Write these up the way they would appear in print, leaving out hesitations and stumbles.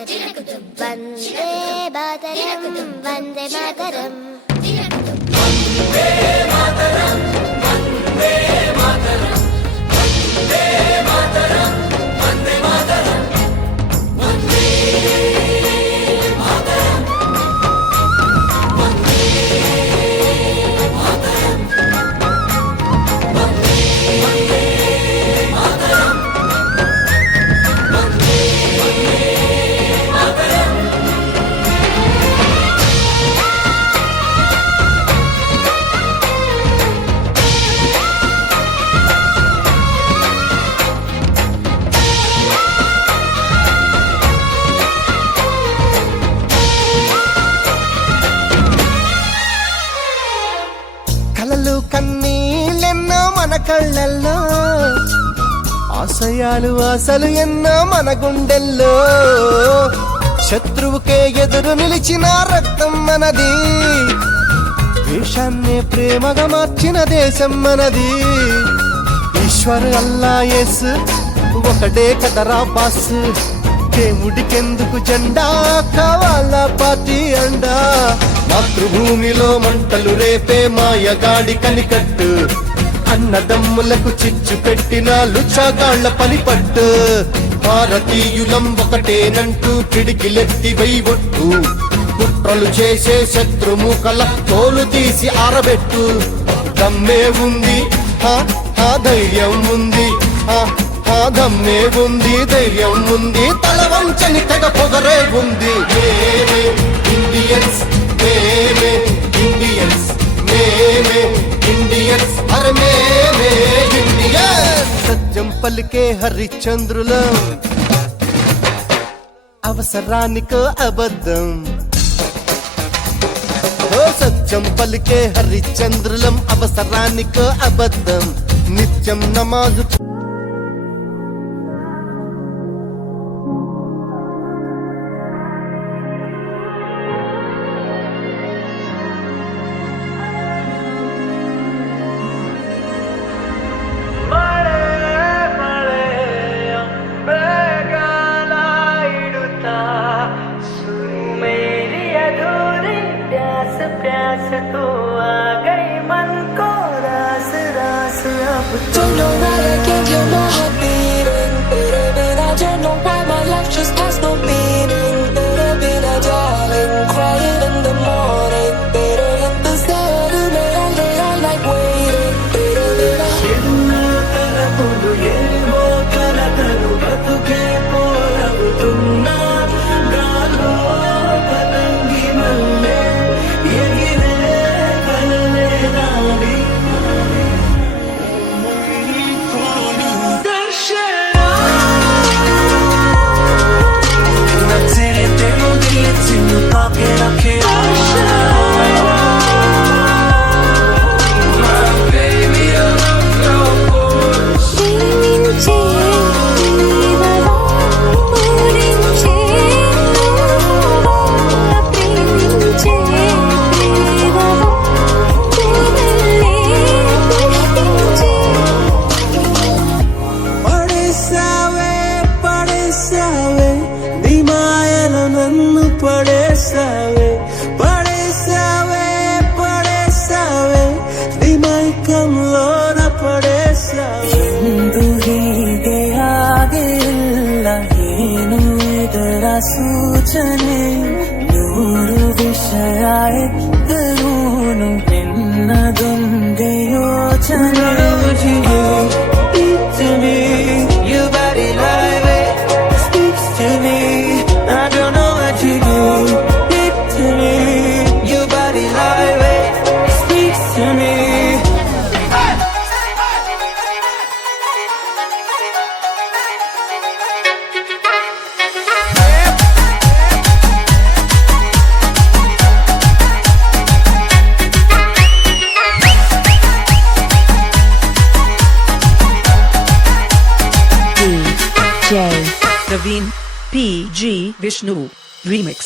వందే మాతరం వందే మాతరం కన్నీళ్ళెన్నో మన కళ్ళల్లో, ఆశయాలు ఆశలు ఎన్నో మన గుండెల్లో. శత్రువుకే ఎదురు నిలిచిన రక్తం మనది, దేశాన్నే ప్రేమగా మార్చిన దేశం మనది. ఈశ్వర్ అల్లా యేసు ఒకటే కదరా బాస్, దేవుడికెందుకు జెండా కావాలా పార్టీ అండా. మాతృభూమిలో మంటలు రేపే మాయగాడి కనికట్టు, అన్నదమ్ములకు చిచ్చు పెట్టిన లుచ్చగాళ్ల పనిపట్టు. భారతీయులం ఒకటేనంటూ పిడికిలెత్తి వెయ్యొట్టు, కుట్రలు చేసే శత్రుముఖల తోలు తీసి ఆరబెట్టు. దమ్మే ఉంది ధైర్యం ఉంది, దమ్మే ఉంది ధైర్యం ఉంది, తల వంచని తెగ పొగరే ఉంది. మేమే ఇండియన్స్, మేమే ఇండియన్స్, మేమే ఇండియన్స్, అరే మేమే ఇండియన్స్. సత్యం పలికే హరిశ్చంద్రులం, అవసరానికో అబద్ధం. సత్యం పలికే హరిశ్చంద్రులం, అవసరానికో అబద్ధం. నిత్యం నమాజు Don't know why I can't hear my heart beating. I don't know why my life just has no meaning. Darling, crying in the morning. In the Saturday all day I like waiting. ఎన్నో తలపులు ఏవో కలతలు బతుకే పోరవుతున్నా, గాలో పతంగి మల్లె ఎగిరే కలలే నాడి. ಸೂಚನೆ ನೂರು ವಿಷಯ ಎತ್ತರೂನು ಎನ್ನದೊಂದೇ ಯೋಚನೆ. Your body like speaks to me. I don't know what you do. It to me. Your body like speaks to me. Praveen P.G. Vishnu Remix.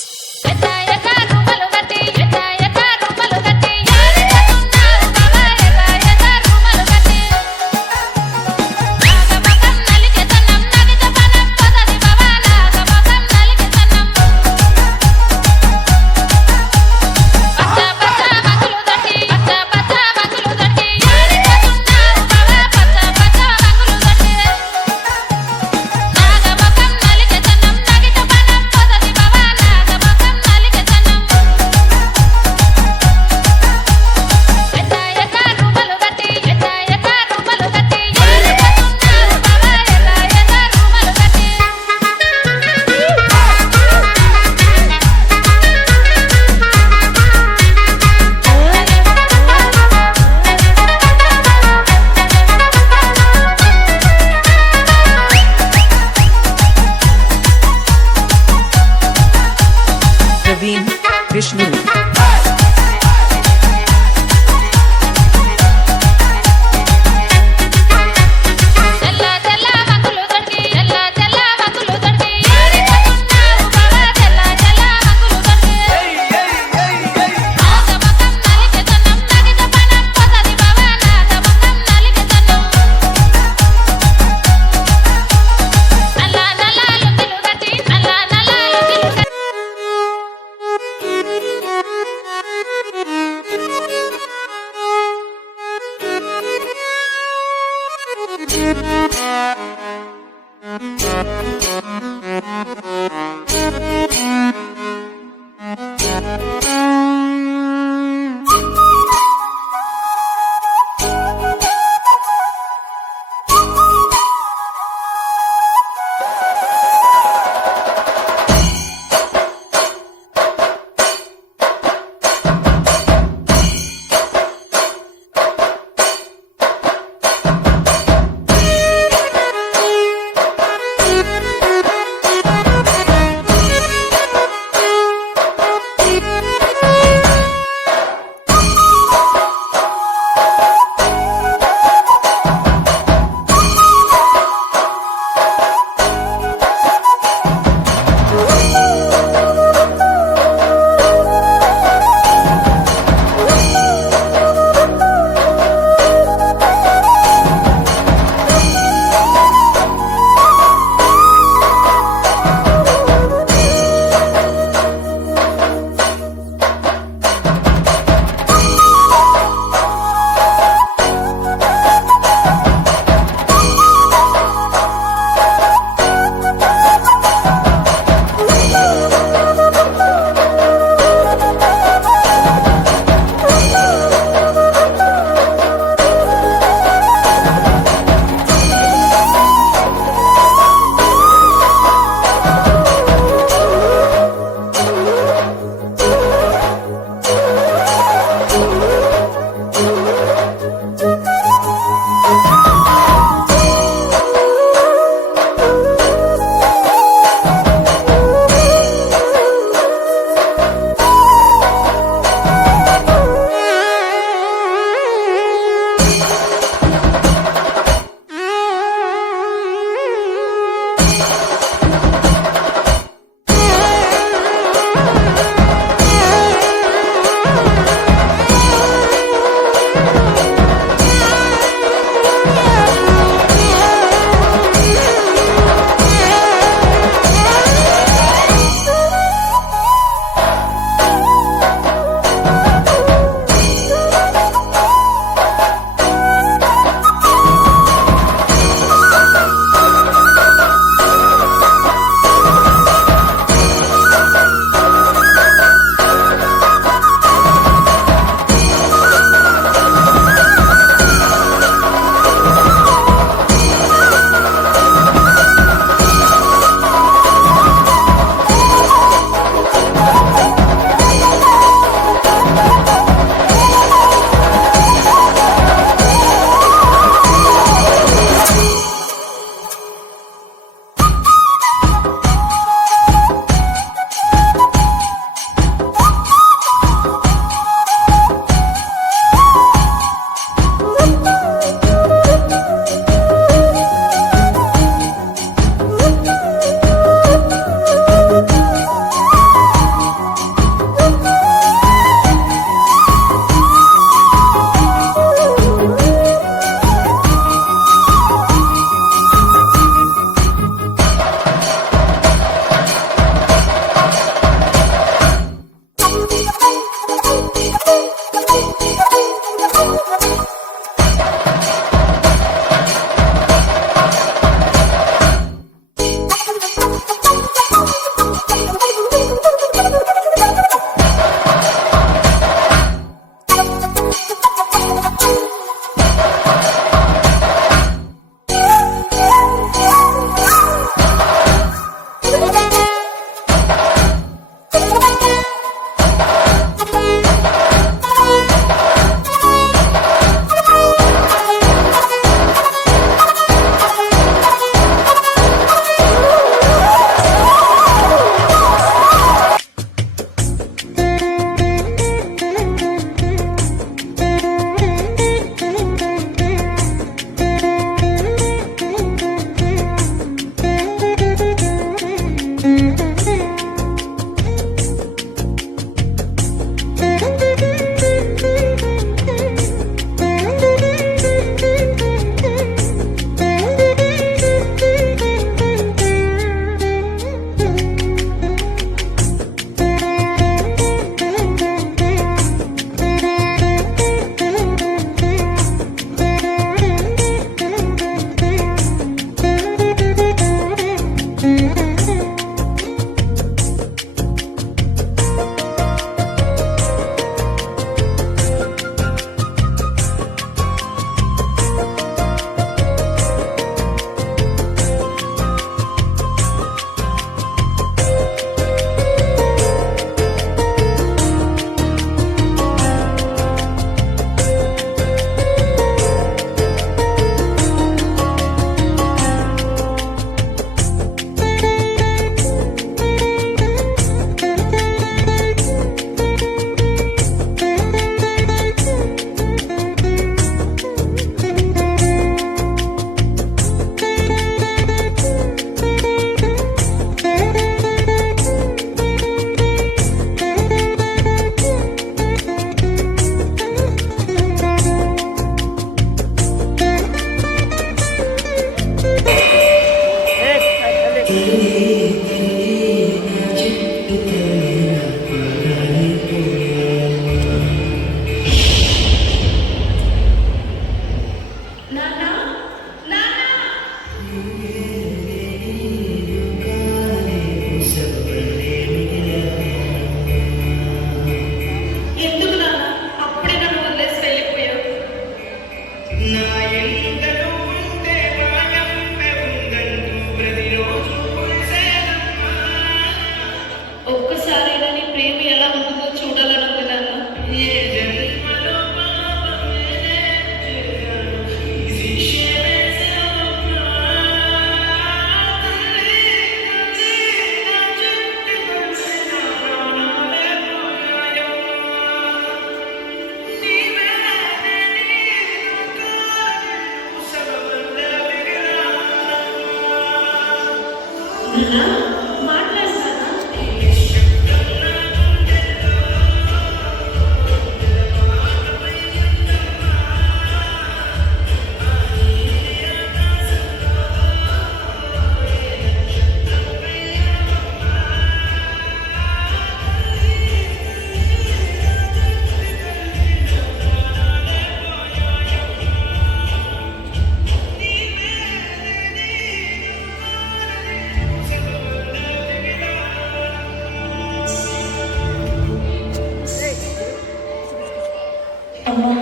అమ్మా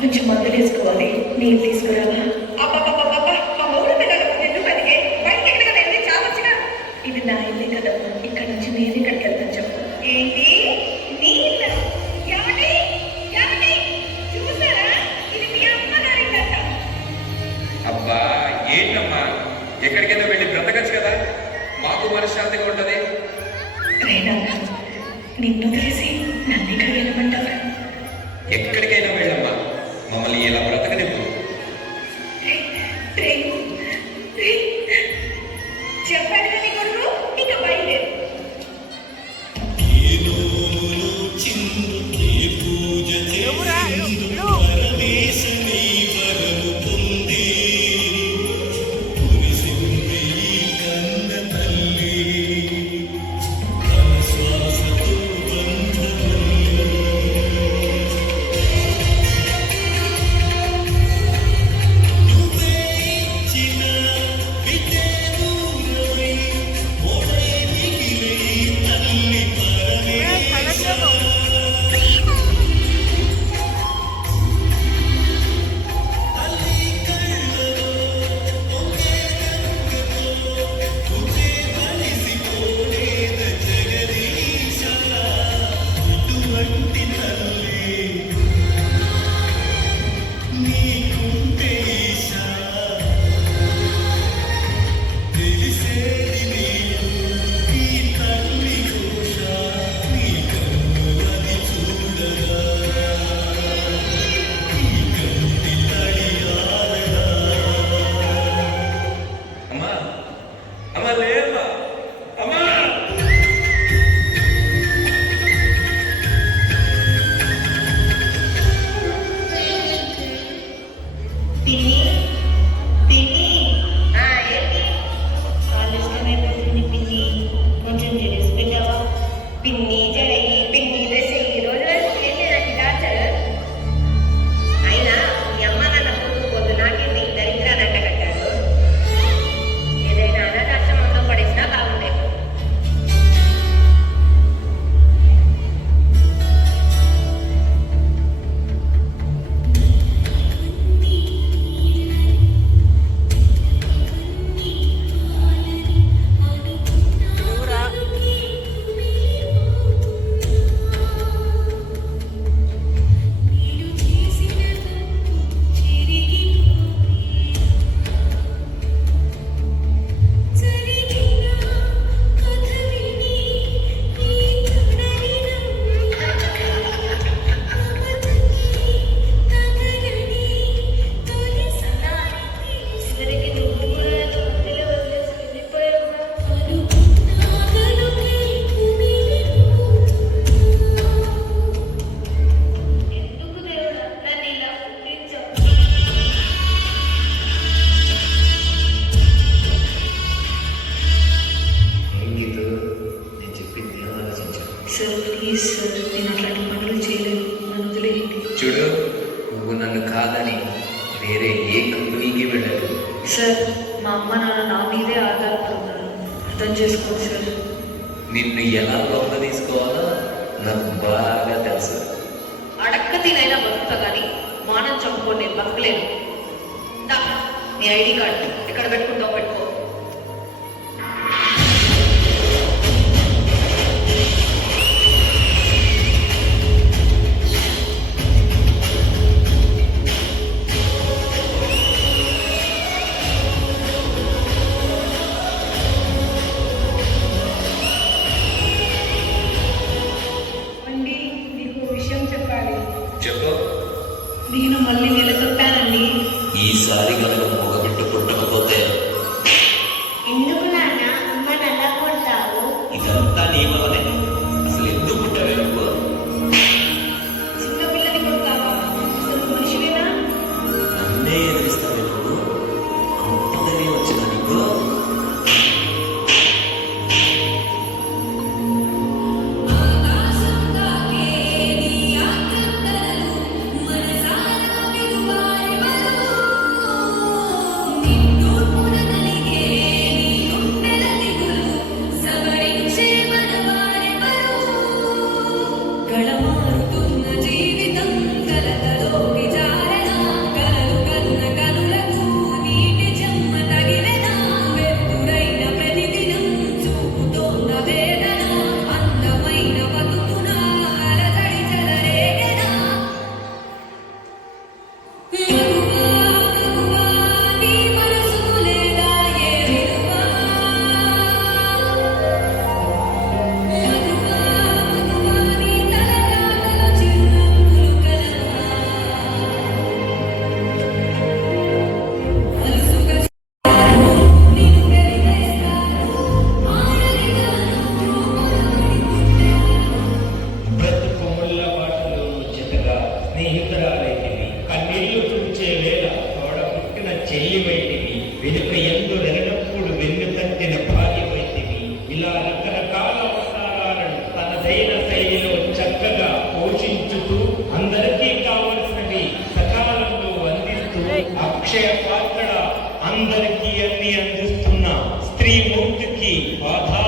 కొంచెం మందులు వేసుకోవాలి, నీళ్ళు తీసుకురావా? ఇది నా ఇల్లే కదమ్మా, ఇక్కడ నుంచి నేను ఇక్కడికి వెళ్తాను చెప్పు. ఏంటి అబ్బా ఏంటమ్మా, ఎక్కడికైనా వెళ్ళి బ్రతకచ్చు కదా, మాకు మనశ్శాంతిగా ఉంటది. రైనా నిన్ను తెలిసి నన్ను ఇక్కడ వెళ్ళమంటావా? ఎక్కడికైనా వెళ్ళమ్మా, మమ్మల్ని ఇలా బ్రతకనివ్వు. చెప్పాడు కదా కొడుకు, ఇక బయలుదేరు. అమ్మా అమ్మా లేమ్మా, అమ్మా పిన్ని పిన్ని ఏంటి కాలేజ్లోనే పెట్టింది పిన్ని, కొంచెం జడేసి పెట్టావా? పిన్ని జడయి పిన్ని డ్రెస్ ఈ రోజు వరకు ఏంటి నాకు టార్చర్? అయినా మీ అమ్మ నాన్న పొద్దు నాకేంటి దరిద్రానంట కట్టారు. ఏదైనా అనాథాశ్రమంలో పడేసినా బాగుండే. సార్ ప్లీజ్ సార్, నేను అట్లాంటి పనులు చేయలేను, నన్ను వదిలేయండి. చూడు, నువ్వు నన్ను కాదని వేరే ఏ కంపెనీకి వెళ్ళదు. సార్ మా అమ్మ నాన్న నా మీదే ఆధారపడుతున్నారు, అర్థం చేసుకోండి సార్. నిన్ను ఎలా లొంగ తీసుకోవాలో నాకు బాగా తెలుసు. అడక్క తినైనా బతుకుతా కానీ మానం చంపుకోండి, నేను బతకలేను. దా, నీ ఐడి కార్డు ఎక్కడ పెట్టుకుంటావు పెట్టుకో. చెప్పు. నేను మళ్ళీ నిలదొప్పానండి. ఈసారి కనుక మగబిడ్డ పుట్టకపోతే చెల్లివైతివి, వెనుక ఎందు నెరనప్పుడు వెన్ను తట్టిన భార్యవైతివి. ఇలా రకరకాల అవతారాలను తనదైన శైలిలో చక్కగా పోషించుతూ అందరికీ కావలసినవి సకాలంలో అందిస్తూ అక్షయ పాత్ర అందరికీ అన్ని అందిస్తున్న స్త్రీమూర్తికి బాధా